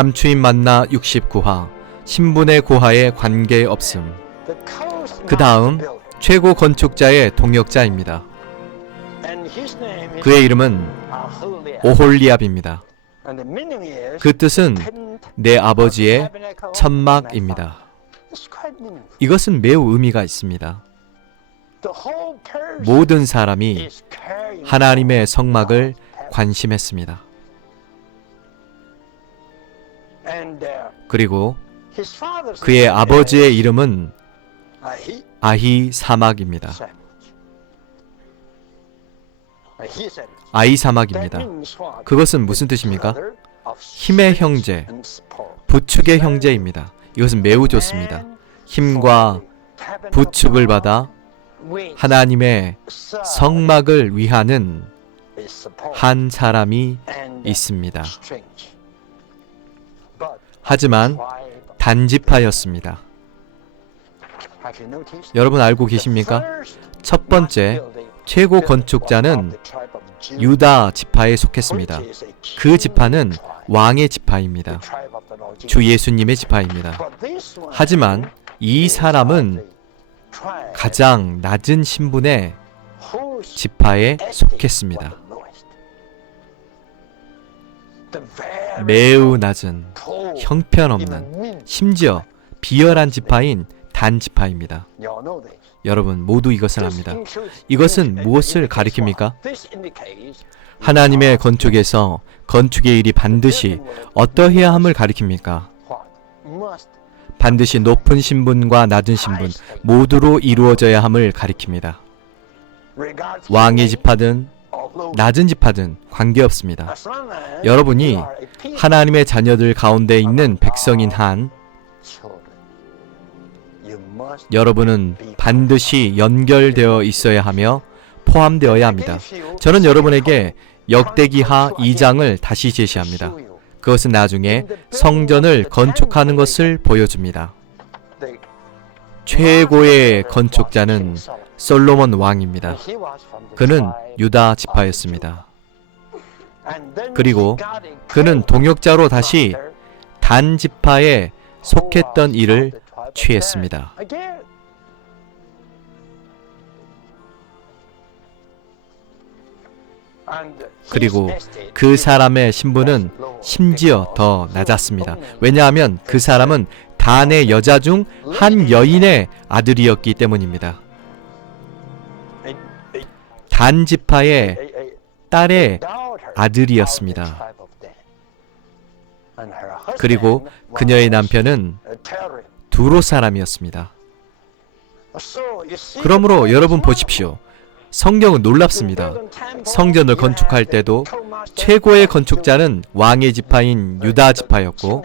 감추인 만나 69화 신분의 고하에 관계없음. 그 다음 최고 건축자의 동역자입니다. 그의 이름은 오홀리압입니다. 그 뜻은 내 아버지의 천막입니다. 이것은 매우 의미가 있습니다. 모든 사람이 하나님의 성막을 관심했습니다. 그리고 그의 아버지의 이름은 아히사막입니다. 아히사막입니다. 그것은 무슨 뜻입니까? 힘의 형제, 부축의 형제입니다. 이것은 매우 좋습니다. 힘과 부축을 받아 하나님의 성막을 위하는 한 사람이 있습니다. 하지만 단지파였습니다. 여러분 알고 계십니까? 첫 번째 최고 건축자는 유다 지파에 속했습니다. 그 지파는 왕의 지파입니다. 주 예수님의 지파입니다. 하지만 이 사람은 가장 낮은 신분의 지파에 속했습니다. 매우 낮은, 형편없는, 심지어 비열한 지파인 단지파입니다. 여러분 모두 이것을 압니다. 이것은 무엇을 가리킵니까? 하나님의 건축에서 건축의 일이 반드시 어떠해야 함을 가리킵니까? 반드시 높은 신분과 낮은 신분 모두로 이루어져야 함을 가리킵니다. 왕의 지파든 낮은 지파든 관계없습니다. 여러분이 하나님의 자녀들 가운데 있는 백성인 한 여러분은 반드시 연결되어 있어야 하며 포함되어야 합니다. 저는 여러분에게 역대기하 2장을 다시 제시합니다. 그것은 나중에 성전을 건축하는 것을 보여줍니다. 최고의 건축자는 솔로몬 왕입니다. 그는 유다 지파였습니다. 그리고 그는 동역자로 다시 단 지파에 속했던 일을 취했습니다. 그리고 그 사람의 신분은 심지어 더 낮았습니다. 왜냐하면 그 사람은 단의 여자 중 한 여인의 아들이었기 때문입니다. 단 지파의 딸의 아들이었습니다. 그리고 그녀의 남편은 두로 사람이었습니다. 그러므로 여러분 보십시오. 성경은 놀랍습니다. 성전을 건축할 때도 최고의 건축자는 왕의 지파인 유다 지파였고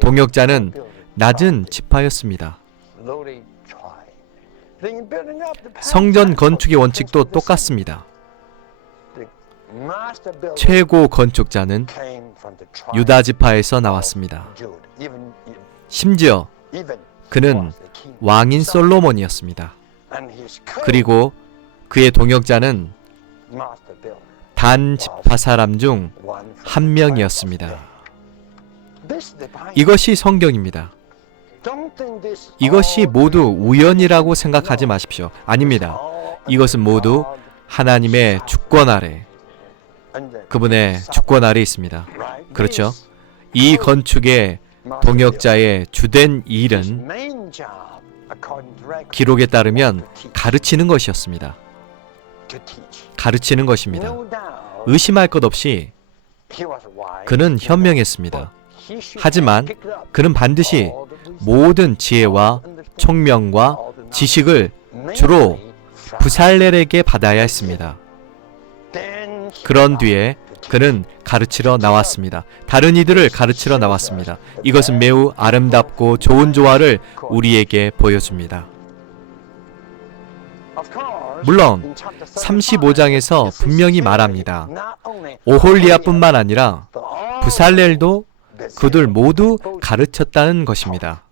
동역자는 낮은 지파였습니다. 성전 건축의 원칙도 똑같습니다. 최고 건축자는 유다 지파에서 나왔습니다. 심지어 그는 왕인 솔로몬이었습니다. 그리고 그의 동역자는 단 지파 사람 중 한 명이었습니다. 이것이 성경입니다. 이것이 모두 우연이라고 생각하지 마십시오. 아닙니다. 이것은 모두 하나님의 주권 아래, 그분의 주권 아래 있습니다. 그렇죠? 이 건축의 동역자의 주된 일은 기록에 따르면 가르치는 것이었습니다. 가르치는 것입니다. 의심할 것 없이 그는 현명했습니다. 하지만 그는 반드시 모든 지혜와 총명과 지식을 주로 부살렐에게 받아야 했습니다. 그런 뒤에 그는 가르치러 나왔습니다. 다른 이들을 가르치러 나왔습니다. 이것은 매우 아름답고 좋은 조화를 우리에게 보여줍니다. 물론 35장에서 분명히 말합니다. 오홀리압뿐만 아니라 부살렐도 그들 모두 가르쳤다는 것입니다.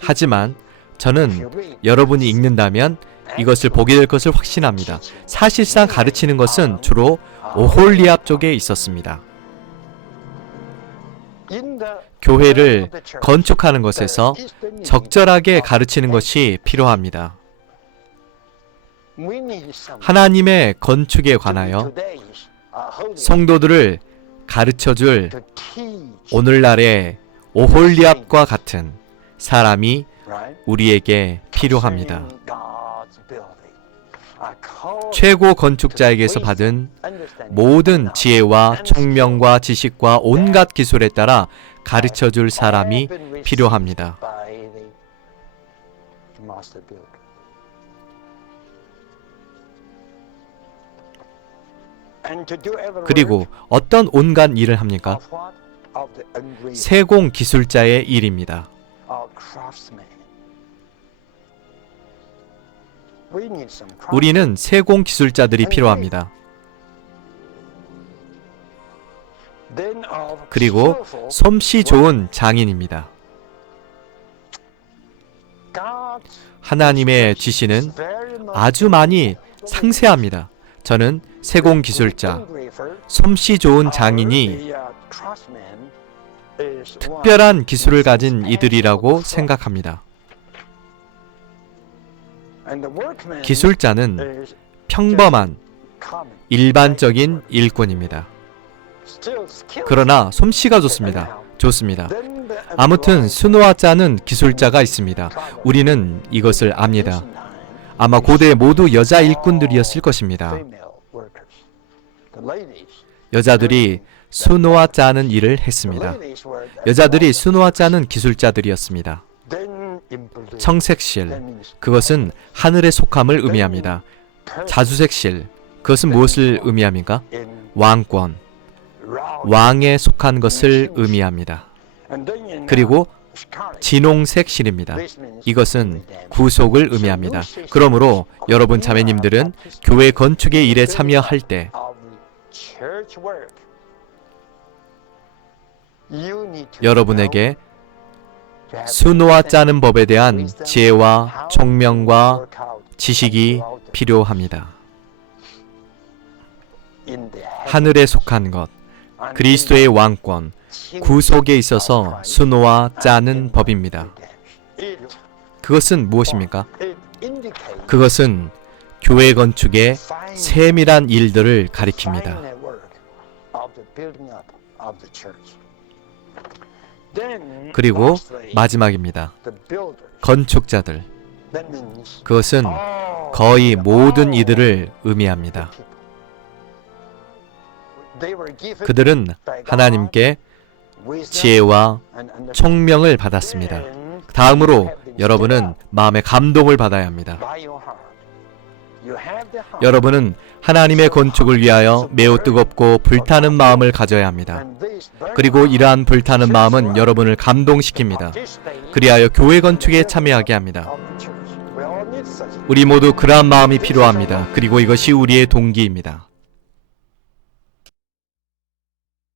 하지만 저는 여러분이 읽는다면 이것을 보게 될 것을 확신합니다. 사실상 가르치는 것은 주로 오홀리압 쪽에 있었습니다. 교회를 건축하는 것에서 적절하게 가르치는 것이 필요합니다. 하나님의 건축에 관하여 성도들을 가르쳐줄 오늘날의 오홀리압과 같은 사람이 우리에게 필요합니다. 최고 건축자에게서 받은 모든 지혜와 총명과 지식과 온갖 기술에 따라 가르쳐줄 사람이 필요합니다. 그리고 어떤 온갖 일을 합니까? 세공 기술자의 일입니다. 우리는 세공 기술자들이 필요합니다. 그리고 솜씨 좋은 장인입니다. 하나님의 지시는 아주 많이 상세합니다. 저는 세공 기술자, 솜씨 좋은 장인이 특별한 기술을 가진 이들이라고 생각합니다. 기술자는 평범한 일반적인 일꾼입니다. 그러나 솜씨가 좋습니다. 아무튼 수노와 짜는 기술자가 있습니다. 우리는 이것을 압니다. 아마 고대 모두 여자 일꾼들이었을 것입니다. 여자들이 수노와 짜는 일을 했습니다. 여자들이 수노와 짜는 기술자들이었습니다. 청색실, 그것은 하늘에 속함을 의미합니다. 자주색실, 그것은 무엇을 의미합니까? 왕권, 왕에 속한 것을 의미합니다. 그리고 진홍색 실입니다. 이것은 구속을 의미합니다. 그러므로 여러분 자매님들은 교회 건축의 일에 참여할 때 여러분에게 수노와 짜는 법에 대한 지혜와 총명과 지식이 필요합니다. 하늘에 속한 것, 그리스도의 왕권, 구속에 있어서 수노와 짜는 법입니다. 그것은 무엇입니까? 그것은 교회 건축의 세밀한 일들을 가리킵니다. 그리고 마지막입니다. 건축자들. 그것은 거의 모든 이들을 의미합니다. 그들은 하나님께 지혜와 총명을 받았습니다. 다음으로 여러분은 마음의 감동을 받아야 합니다. 여러분은 하나님의 건축을 위하여 매우 뜨겁고 불타는 마음을 가져야 합니다. 그리고 이러한 불타는 마음은 여러분을 감동시킵니다. 그리하여 교회 건축에 참여하게 합니다. 우리 모두 그러한 마음이 필요합니다. 그리고 이것이 우리의 동기입니다.